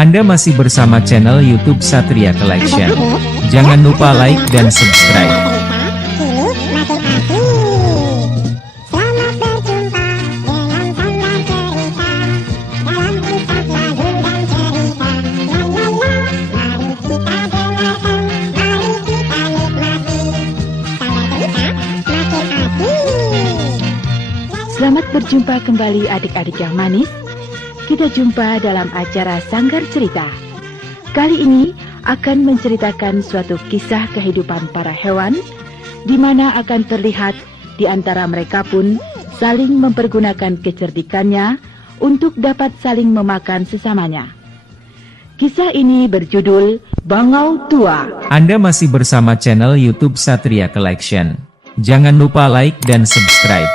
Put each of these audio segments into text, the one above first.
Anda masih bersama channel YouTube Satria Collection. Jangan lupa like dan subscribe. Selamat berjumpa kembali adik-adik yang manis. Kita jumpa dalam acara Sanggar Cerita. Kali ini akan menceritakan suatu kisah kehidupan para hewan, di mana akan terlihat di antara mereka pun saling mempergunakan kecerdikannya untuk dapat saling memakan sesamanya. Kisah ini berjudul Bangau Tua. Anda masih bersama channel YouTube Satria Collection. Jangan lupa like dan subscribe.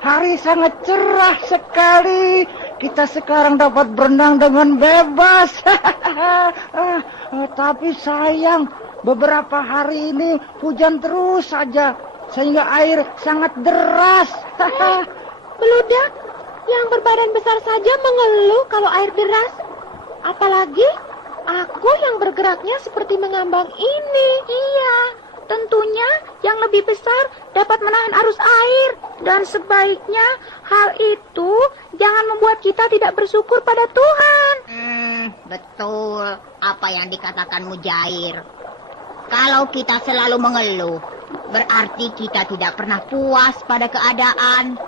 Hari sangat cerah sekali. Kita sekarang dapat berenang dengan bebas. Tapi sayang, beberapa hari ini hujan terus saja, sehingga air sangat deras. Beludak yang berbadan besar saja mengeluh kalau air deras. Apalagi aku yang bergeraknya seperti mengambang ini. Iya, tentunya yang lebih besar dapat menahan arus air. Dan sebaiknya hal itu jangan membuat kita tidak bersyukur pada Tuhan. Betul apa yang dikatakan Mujair. Kalau kita selalu mengeluh, berarti kita tidak pernah puas pada keadaan.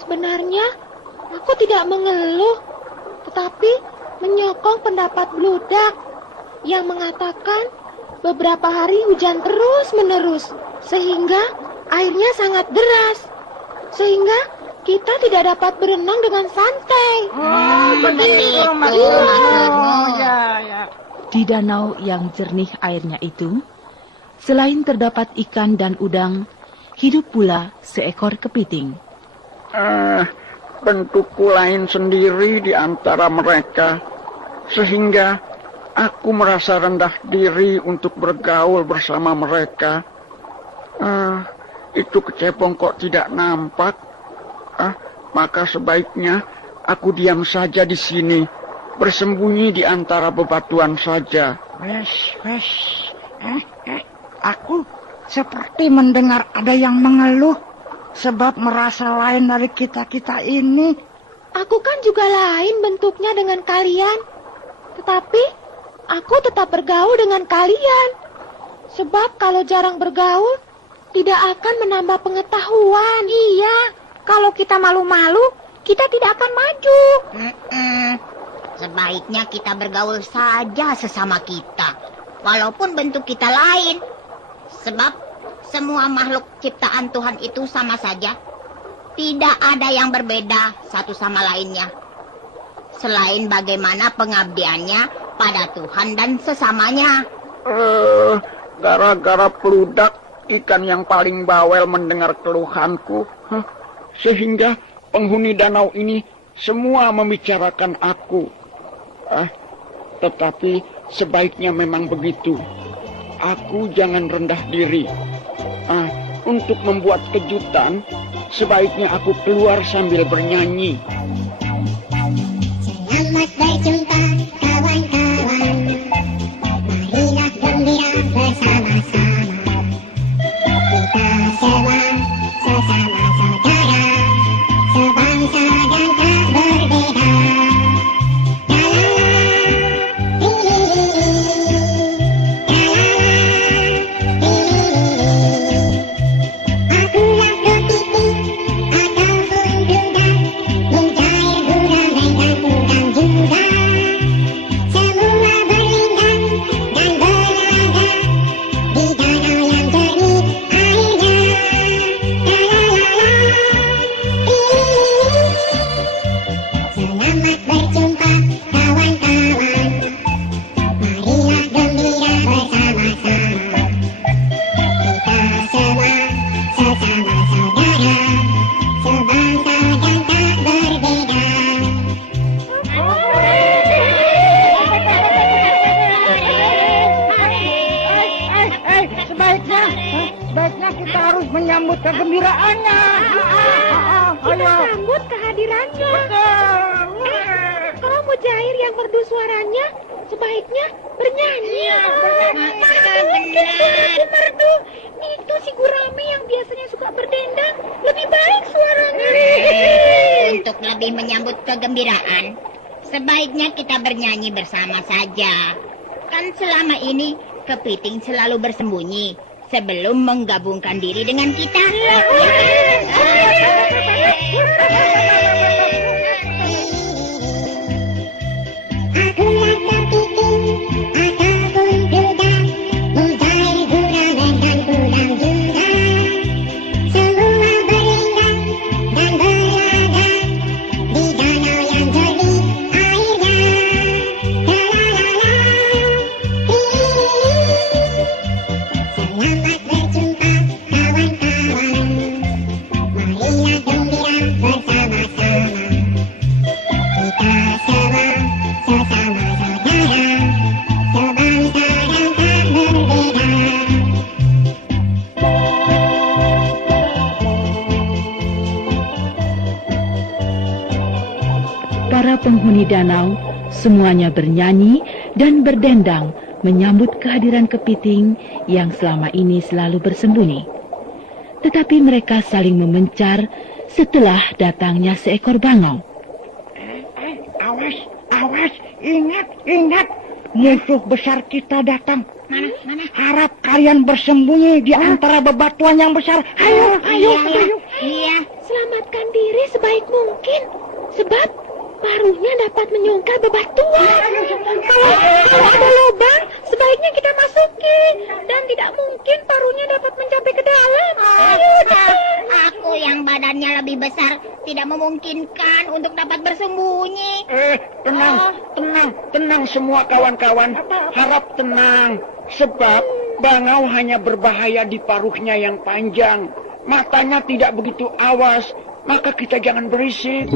Sebenarnya aku tidak mengeluh, tetapi menyokong pendapat Beludak yang mengatakan beberapa hari hujan terus-menerus, sehingga airnya sangat deras, sehingga kita tidak dapat berenang dengan santai. Di danau yang jernih airnya itu, selain terdapat ikan dan udang, hidup pula seekor kepiting. Bentukku lain sendiri di antara mereka, sehingga aku merasa rendah diri untuk bergaul bersama mereka. Itu kecepong kok tidak nampak. Maka sebaiknya aku diam saja di sini, bersembunyi di antara bebatuan saja. Aku seperti mendengar ada yang mengeluh, sebab merasa lain dari kita-kita ini. Aku kan juga lain bentuknya dengan kalian, tetapi aku tetap bergaul dengan kalian. Sebab kalau jarang bergaul, tidak akan menambah pengetahuan. Iya, kalau kita malu-malu, kita tidak akan maju. Sebaiknya kita bergaul saja sesama kita, walaupun bentuk kita lain. Sebab semua makhluk ciptaan Tuhan itu sama saja. Tidak ada yang berbeda satu sama lainnya, selain bagaimana pengabdiannya pada Tuhan dan sesamanya. Gara-gara Beludak, ikan yang paling bawel mendengar keluhanku, sehingga penghuni danau ini semua membicarakan aku. Tetapi sebaiknya memang begitu. Aku jangan rendah diri. Untuk membuat kejutan, sebaiknya aku keluar sambil bernyanyi. Selamat berjumpa kawan-kawan, marilah gembira bersama-sama. Kita semua sesama saudara, sebangsa dan tak berbeda. Akulah kepiting ataupun beludak, Mujair, gurame dan udang juga. Semua berlindang dan berada di danau Sebaiknya kita harus menyambut kegembiraannya. Kita sambut kehadirannya. Kalau Mujair yang merdu suaranya, sebaiknya bernyanyi. Mana mungkin suaraku merdu? Itu si Gurame yang biasanya suka berdendang, lebih baik suaranya. Untuk lebih menyambut kegembiraan, sebaiknya kita bernyanyi bersama saja. Kan selama ini kepiting selalu bersembunyi sebelum menggabungkan diri dengan kita. Akulah kepiting, akal pun duda, Mujair, Gurame dan Kudang juga. Semua berlindang dan berlaga di danau yang jernih airnya. Tralalala, selamat berjumpa kawan-kawan. Marilah gembira bersama-sama. Kita semua sesama saudara, sebangsa dan tak berbeda. Para penghuni danau semuanya bernyanyi dan berdendang menyambut kehadiran kepiting yang selama ini selalu bersembunyi. Tetapi mereka saling memencar setelah datangnya seekor bangau. Awas, ingat, musuh besar kita datang. Mana? Harap kalian bersembunyi di antara bebatuan yang besar. Ayo. Iya. Selamatkan diri sebaik mungkin, sebab paruhnya dapat menyongkel bebatuan. Kalau ada lubang, sebaiknya kita masuki, dan tidak mungkin paruhnya dapat mencapai ke dalam. Ayo, Aku yang badannya lebih besar tidak memungkinkan untuk dapat bersembunyi. Tenang semua kawan-kawan. Harap tenang, sebab bangau hanya berbahaya di paruhnya yang panjang. Matanya tidak begitu awas, maka kita jangan berisik.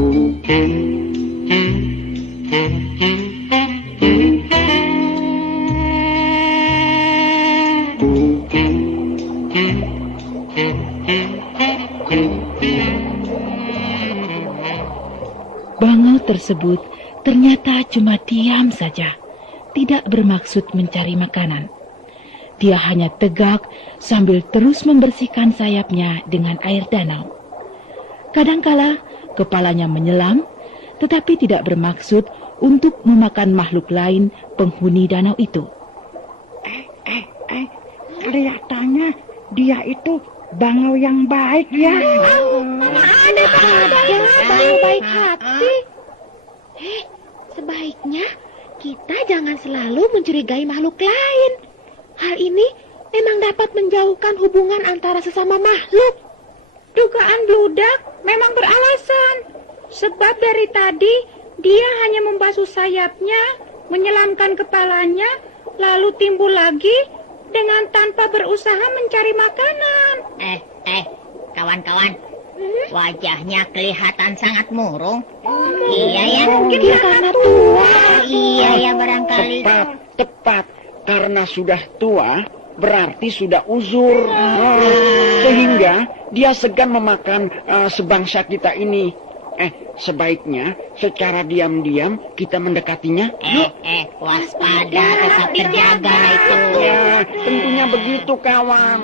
Bangau tersebut ternyata cuma diam saja, tidak bermaksud mencari makanan. Dia hanya tegak sambil terus membersihkan sayapnya dengan air danau. Kadangkala kepalanya menyelam, tetapi tidak bermaksud untuk memakan makhluk lain penghuni danau itu. Kelihatannya dia itu bangau yang baik ya. ada bangau baik hati. Sebaiknya kita jangan selalu mencurigai makhluk lain. Hal ini memang dapat menjauhkan hubungan antara sesama makhluk. Dugaan Bludak memang beralasan. Sebab dari tadi dia hanya membasuh sayapnya, menyelamkan kepalanya, lalu timbul lagi dengan tanpa berusaha mencari makanan. Kawan-kawan, wajahnya kelihatan sangat murung. Iya ya, Mungkin dia karena tua. Iya ya, barangkali. Tepat. Karena sudah tua, berarti sudah uzur. Sehingga dia segan memakan sebangsa kita ini. Sebaiknya secara diam-diam kita mendekatinya. Waspada, tetap terjaga itu. Ya, tentunya begitu kawan.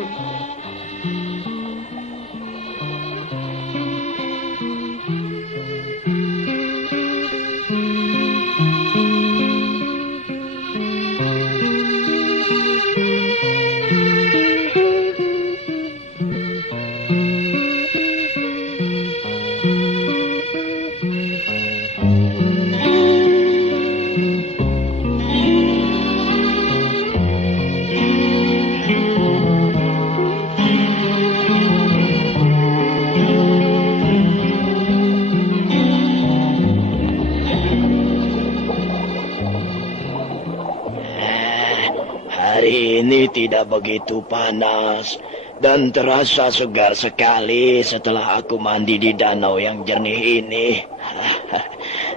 Hari ini tidak begitu panas dan terasa segar sekali setelah aku mandi di danau yang jernih ini.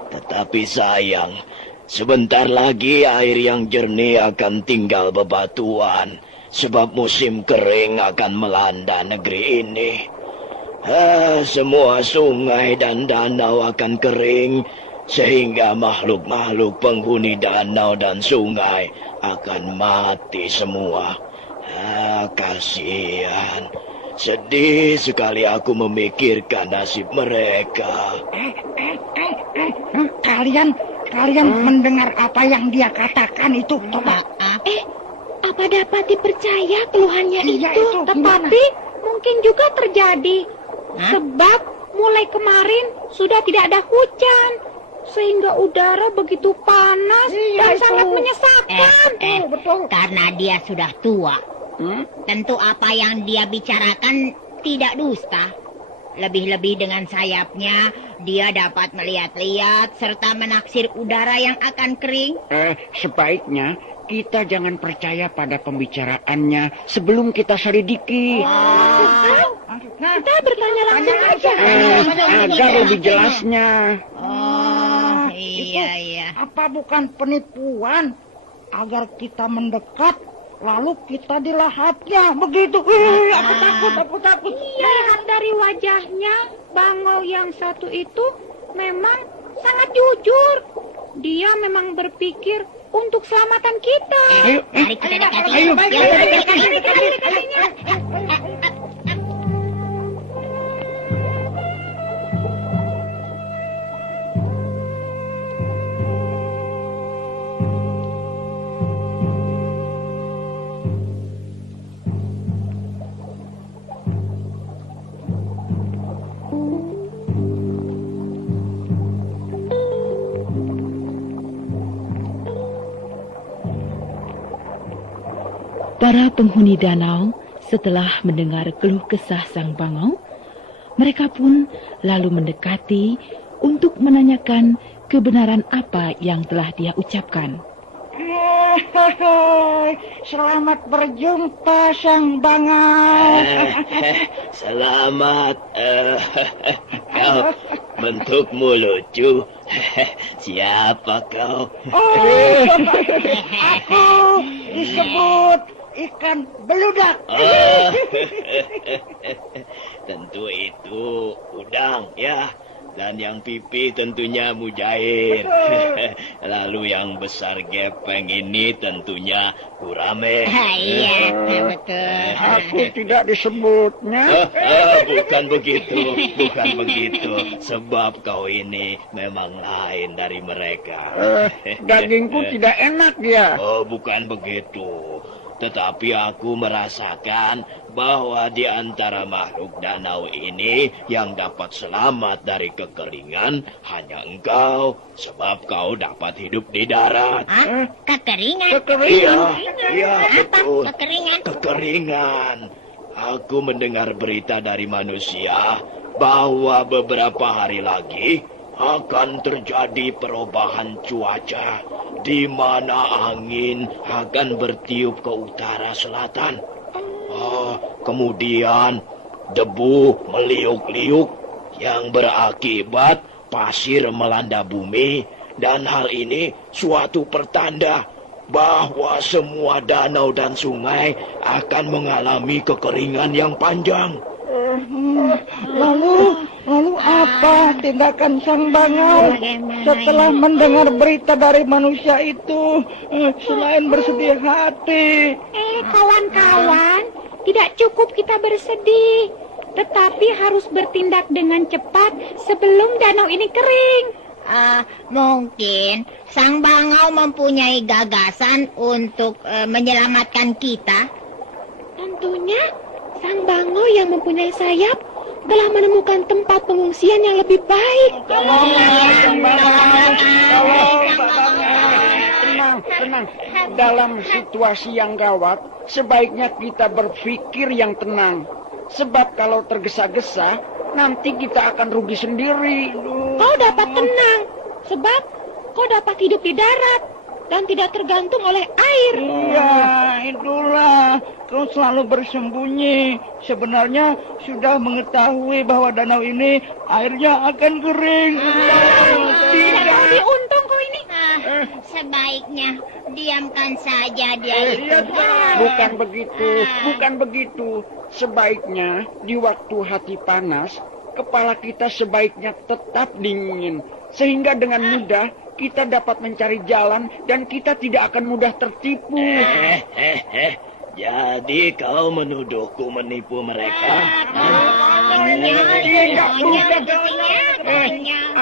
Tetapi sayang, sebentar lagi air yang jernih akan tinggal bebatuan sebab musim kering akan melanda negeri ini. Semua sungai dan danau akan kering, sehingga makhluk-makhluk penghuni danau dan sungai akan mati semua. Kasihan. Sedih sekali aku memikirkan nasib mereka. Kalian mendengar apa yang dia katakan itu, coba. Apa dapat dipercaya keluhannya Iya, itu? itu gimana? Tetapi mungkin juga terjadi. Sebab mulai kemarin sudah tidak ada hujan. Sehingga udara begitu panas dan sangat menyesakkan. Betul. Karena dia sudah tua. Tentu apa yang dia bicarakan tidak dusta. Lebih-lebih dengan sayapnya, dia dapat melihat-lihat serta menaksir udara yang akan kering. Sebaiknya kita jangan percaya pada pembicaraannya sebelum kita selidiki. Kita bertanya langsung aja. Agar lebih jelasnya. Iya. Apa bukan penipuan agar kita mendekat lalu kita dilahapnya begitu? Aku takut. Lihat dari wajahnya, bangau yang satu itu memang sangat jujur. Dia memang berpikir untuk selamatan kita. Mari kita dekati. Ayo. Para penghuni danau setelah mendengar keluh kesah sang bangau, mereka pun lalu mendekati untuk menanyakan kebenaran apa yang telah dia ucapkan. Selamat berjumpa sang bangau. Selamat. Kau bentukmu lucu. Siapa kau? Aku disebut ikan beludak. Tentu itu udang ya. Dan yang pipi tentunya mujair. Lalu yang besar gepeng ini tentunya gurame. Iya, betul. Aku tidak disebutnya. Bukan begitu. Sebab kau ini memang lain dari mereka. Dagingku tidak enak ya. Bukan begitu. Tetapi aku merasakan bahwa di antara makhluk danau ini yang dapat selamat dari kekeringan hanya engkau, sebab kau dapat hidup di darat. Kekeringan? Iya, Apa betul. kekeringan? Kekeringan. Aku mendengar berita dari manusia bahwa beberapa hari lagi akan terjadi perubahan cuaca, di mana angin akan bertiup ke utara selatan. Kemudian debu meliuk-liuk yang berakibat pasir melanda bumi, dan hal ini suatu pertanda bahwa semua danau dan sungai akan mengalami kekeringan yang panjang. Lalu apa tindakan sang bangau setelah mendengar berita dari manusia itu selain bersedih hati? Kawan-kawan, tidak cukup kita bersedih, tetapi harus bertindak dengan cepat sebelum danau ini kering. Mungkin sang bangau mempunyai gagasan untuk menyelamatkan kita. Tentunya, sang bangau yang mempunyai sayap telah menemukan tempat pengungsian yang lebih baik. Tenang. Dalam situasi yang gawat, sebaiknya kita berpikir yang tenang. Sebab kalau tergesa-gesa, nanti kita akan rugi sendiri. Kau dapat tenang, sebab kau dapat hidup di darat dan tidak tergantung oleh air. Iya, itulah. Kau selalu bersembunyi. Sebenarnya sudah mengetahui bahwa danau ini airnya akan kering. Tidak lebih untung kau ini. Sebaiknya diamkan saja dia itu. Bukan begitu. Sebaiknya di waktu hati panas, kepala kita sebaiknya tetap dingin. Sehingga dengan mudah kita dapat mencari jalan dan kita tidak akan mudah tertipu. Jadi kau menuduhku menipu mereka?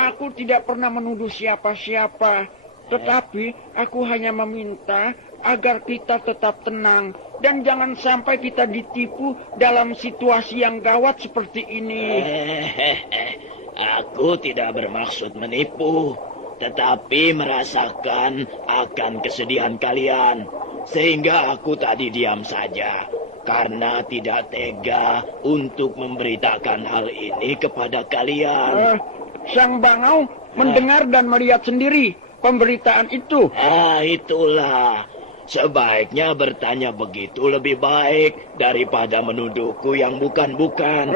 Aku tidak pernah menuduh siapa-siapa. Tetapi aku hanya meminta agar kita tetap tenang dan jangan sampai kita ditipu dalam situasi yang gawat seperti ini. Aku tidak bermaksud menipu, tetapi merasakan akan kesedihan kalian. Sehingga aku tadi diam saja, karena tidak tega untuk memberitakan hal ini kepada kalian. Sang Bangau mendengar dan melihat sendiri pemberitaan itu. Itulah. Sebaiknya bertanya begitu lebih baik daripada menuduhku yang bukan-bukan.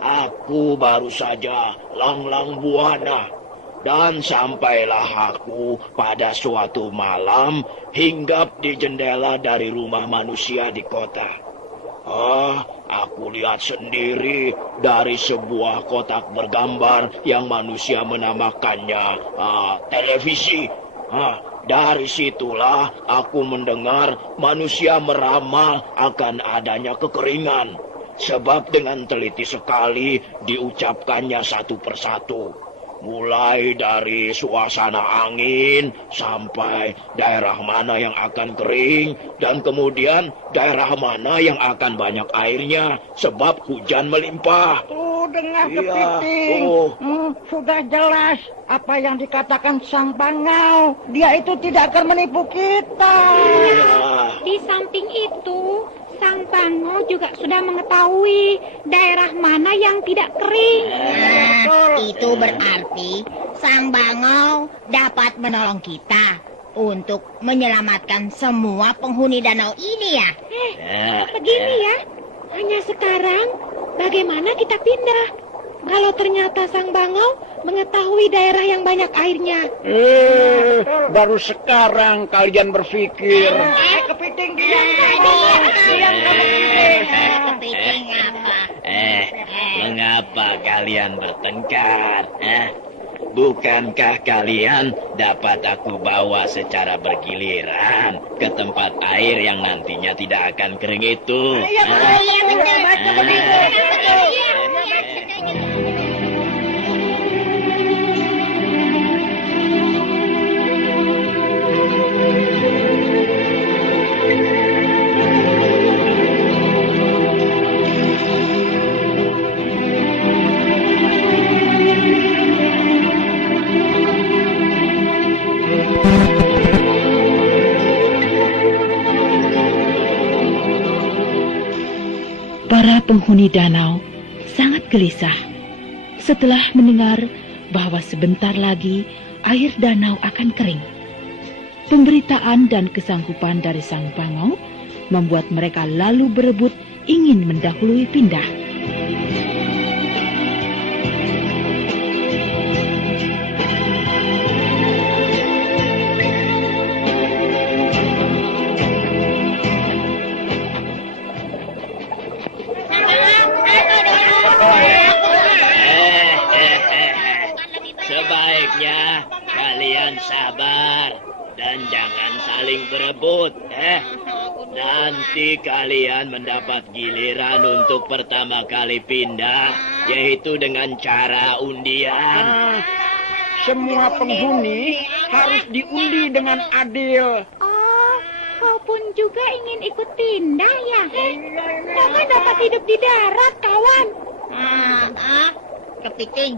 Aku baru saja langlang buana. Dan sampailah aku pada suatu malam hinggap di jendela dari rumah manusia di kota. Aku lihat sendiri dari sebuah kotak bergambar yang manusia menamakannya televisi. Dari situlah aku mendengar manusia meramal akan adanya kekeringan. Sebab dengan teliti sekali diucapkannya satu persatu. Mulai dari suasana angin sampai daerah mana yang akan kering dan kemudian daerah mana yang akan banyak airnya sebab hujan melimpah. Dengar Kepiting. Sudah jelas apa yang dikatakan Sang Bangau. Dia itu tidak akan menipu kita. Di samping itu, Sang Bangau juga sudah mengetahui daerah mana yang tidak kering. Itu berarti Sang Bangau dapat menolong kita untuk menyelamatkan semua penghuni danau ini ya. Begini ya, hanya sekarang bagaimana kita pindah? Kalau ternyata Sang Bangau mengetahui daerah yang banyak airnya. Baru sekarang kalian berpikir. Kepiting Kepiting apa? Mengapa kalian bertengkar? Bukankah kalian dapat aku bawa secara bergiliran ke tempat air yang nantinya tidak akan kering itu? Iya betul. Para penghuni danau sangat gelisah setelah mendengar bahwa sebentar lagi air danau akan kering. Pemberitaan dan kesanggupan dari Sang Bangau membuat mereka lalu berebut ingin mendahului pindah. Sebaiknya kalian sabar dan jangan saling berebut. Nanti kalian mendapat giliran untuk pertama kali pindah, yaitu dengan cara undian. Semua penghuni harus diundi dengan adil. Kau pun juga ingin ikut pindah ya? Kakak dapat hidup di darat, kawan. Kepiting,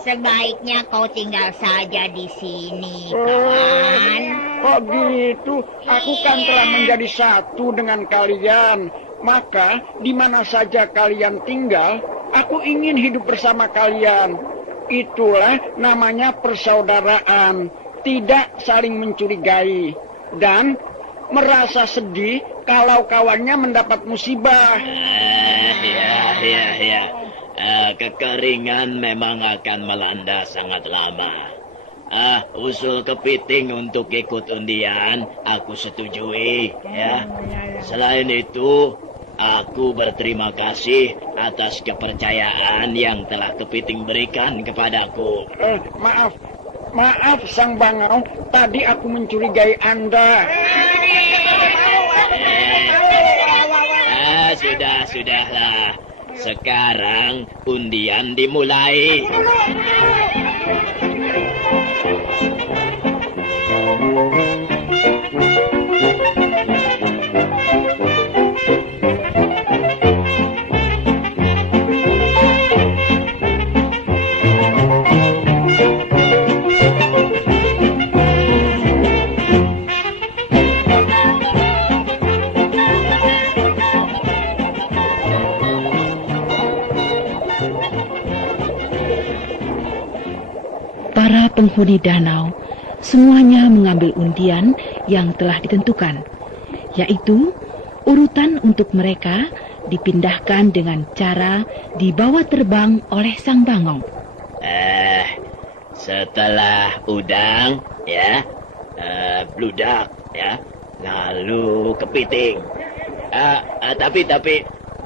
sebaiknya kau tinggal saja di sini, kawan. Kok gitu? Aku kan telah menjadi satu dengan kalian. Maka, di mana saja kalian tinggal, aku ingin hidup bersama kalian. Itulah namanya persaudaraan. Tidak saling mencurigai. Dan merasa sedih kalau kawannya mendapat musibah. Kekeringan memang akan melanda sangat lama. Usul kepiting untuk ikut undian, aku setujui, ya. Selain itu, aku berterima kasih atas kepercayaan yang telah kepiting berikan kepadaku. Maaf Sang Bangau, tadi aku mencurigai Anda. Sudahlah. Sekarang undian dimulai. Para penghuni danau semuanya mengambil undian yang telah ditentukan, yaitu urutan untuk mereka dipindahkan dengan cara dibawa terbang oleh Sang Bangau. Setelah udang, ya, bludak, ya, lalu kepiting. Tapi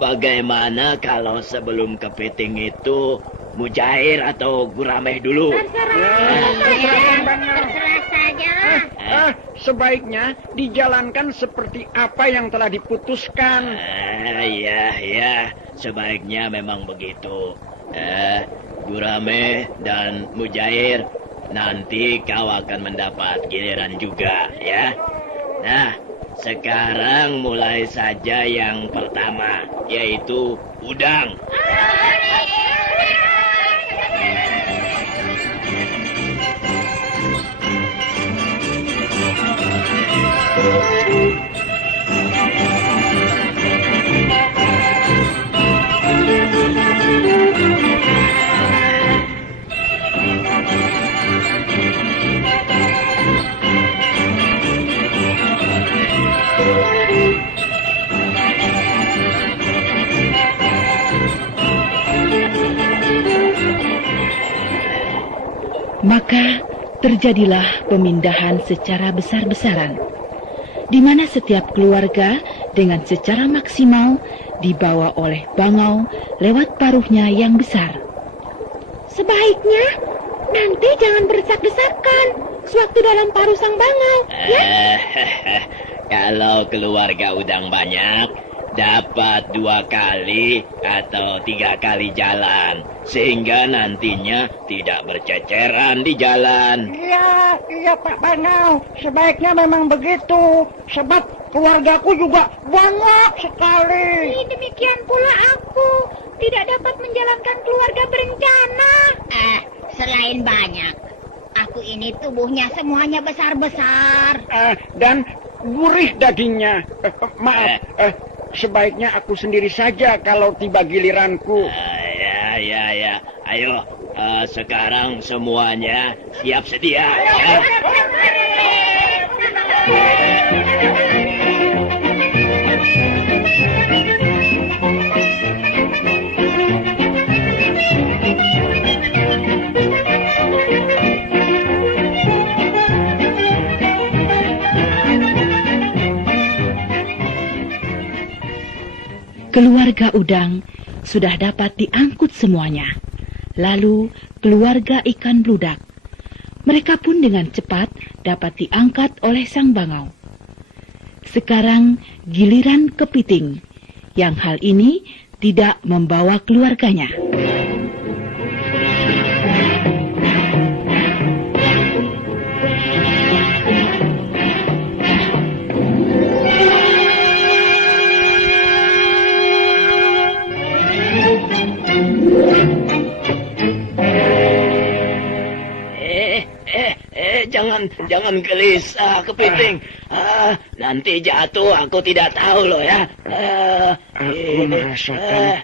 bagaimana kalau sebelum kepiting itu mujair atau gurameh dulu? Terserah saja. Sebaiknya dijalankan seperti apa yang telah diputuskan. Ya, sebaiknya memang begitu. Gurameh dan mujair, nanti kau akan mendapat giliran juga, ya. Nah, sekarang mulai saja yang pertama, yaitu udang. Maka terjadilah pemindahan secara besar-besaran, di mana setiap keluarga dengan secara maksimal dibawa oleh bangau lewat paruhnya yang besar. Sebaiknya nanti jangan berdesak-desakan sewaktu dalam paruh Sang Bangau, ya? Kalau keluarga udang banyak, dapat 2 kali atau 3 kali jalan, sehingga nantinya tidak berceceran di jalan. Iya Pak Bangau, sebaiknya memang begitu. Sebab keluargaku juga banyak sekali. Demikian pula aku tidak dapat menjalankan keluarga berencana. Selain banyak, aku ini tubuhnya semuanya besar-besar. Dan gurih dagingnya. Maaf, sebaiknya aku sendiri saja kalau tiba giliranku. Ya. Ayo, sekarang semuanya siap sedia. Ya. Keluarga udang sudah dapat diangkut semuanya. Lalu keluarga ikan bludak. Mereka pun dengan cepat dapat diangkat oleh Sang Bangau. Sekarang giliran kepiting, yang hal ini tidak membawa keluarganya. Jangan gelisah, kepiting. Nanti jatuh, aku tidak tahu loh ya. Aku merasakan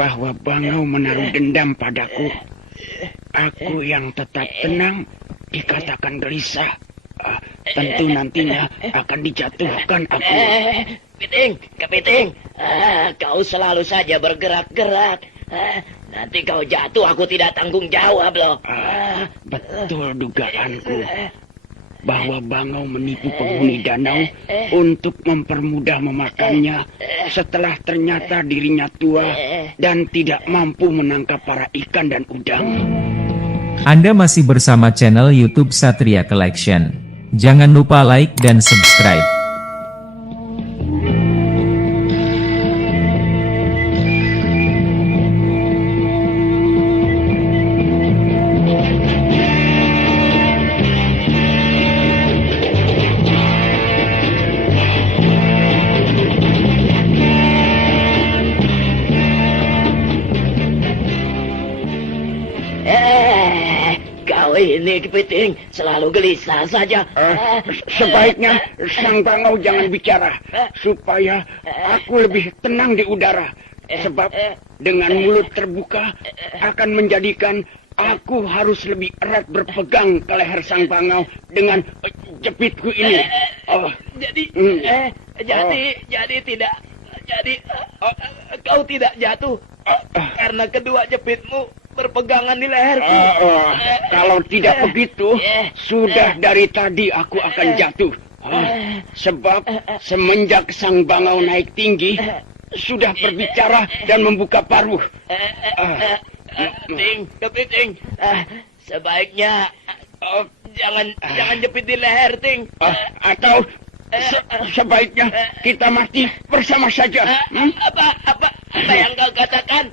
bahwa Bangau menaruh dendam padaku. Aku yang tetap tenang dikatakan gelisah. Tentu nantinya akan dijatuhkan aku. Kepiting, kau selalu saja bergerak-gerak. Nanti kau jatuh, aku tidak tanggung jawab loh. Betul dugaanku bahwa Bangau menipu penghuni danau untuk mempermudah memakannya setelah ternyata dirinya tua dan tidak mampu menangkap para ikan dan udang. Anda masih bersama channel YouTube Satria Collection. Jangan lupa like dan subscribe. Kau ini Kepiting selalu gelisah saja. Sebaiknya Sang Bangau jangan bicara supaya aku lebih tenang di udara. Sebab dengan mulut terbuka akan menjadikan aku harus lebih erat berpegang ke leher Sang Bangau dengan jepitku ini. Kau tidak jatuh karena kedua jepitmu berpegangan di leherku. Kalau tidak begitu, sudah dari tadi aku akan jatuh. Sebab semenjak Sang Bangau naik tinggi, sudah berbicara dan membuka paruh. Kepiting, sebaiknya jangan jepit di leher, Ting. Atau sebaiknya kita mati bersama saja. Apa yang kau katakan?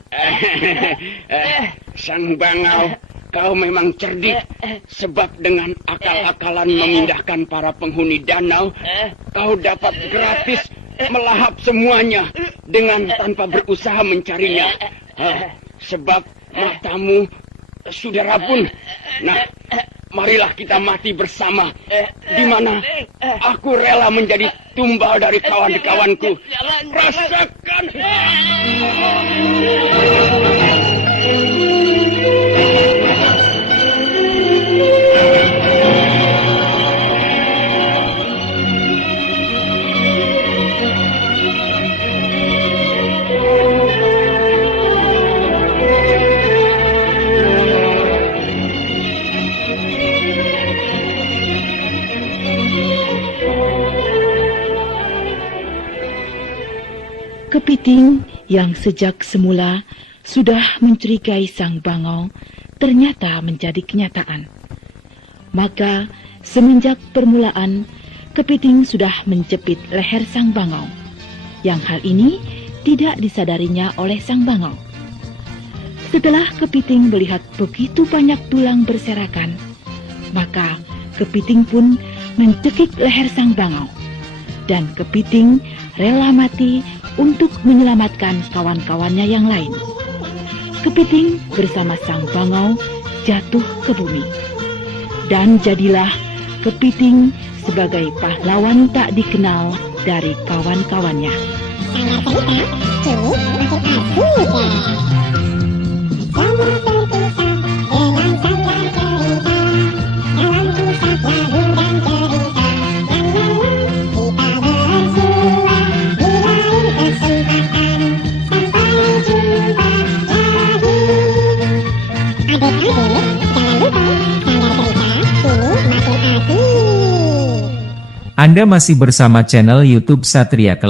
Sang Bangau, kau memang cerdik. Sebab dengan akal-akalan memindahkan para penghuni danau, kau dapat gratis melahap semuanya dengan tanpa berusaha mencarinya. Sebab matamu sudah rabun. Nah, marilah kita mati bersama, di mana aku rela menjadi tumbal dari kawan-kawanku. Rasakan! Kepiting yang sejak semula sudah mencurigai Sang Bangau ternyata menjadi kenyataan. Maka semenjak permulaan, Kepiting sudah menjepit leher Sang Bangau, yang hal ini tidak disadarinya oleh Sang Bangau. Setelah Kepiting melihat begitu banyak tulang berserakan, maka Kepiting pun mencekik leher Sang Bangau, dan Kepiting rela mati untuk menyelamatkan kawan-kawannya yang lain. Kepiting bersama Sang Bangau jatuh ke bumi. Dan jadilah Kepiting sebagai pahlawan tak dikenal dari kawan-kawannya. Sanggar cerita kini makin asik ya. Semua terpisah dengan sanggar cerita. Dalam kisah lagu dan cerita yang lalu kita bersua di lain kesempatan. Sampai jumpa lagi. Adik-adik, jangan lupa sanggar cerita kini makin asik. Anda masih bersama channel YouTube Satria Collection.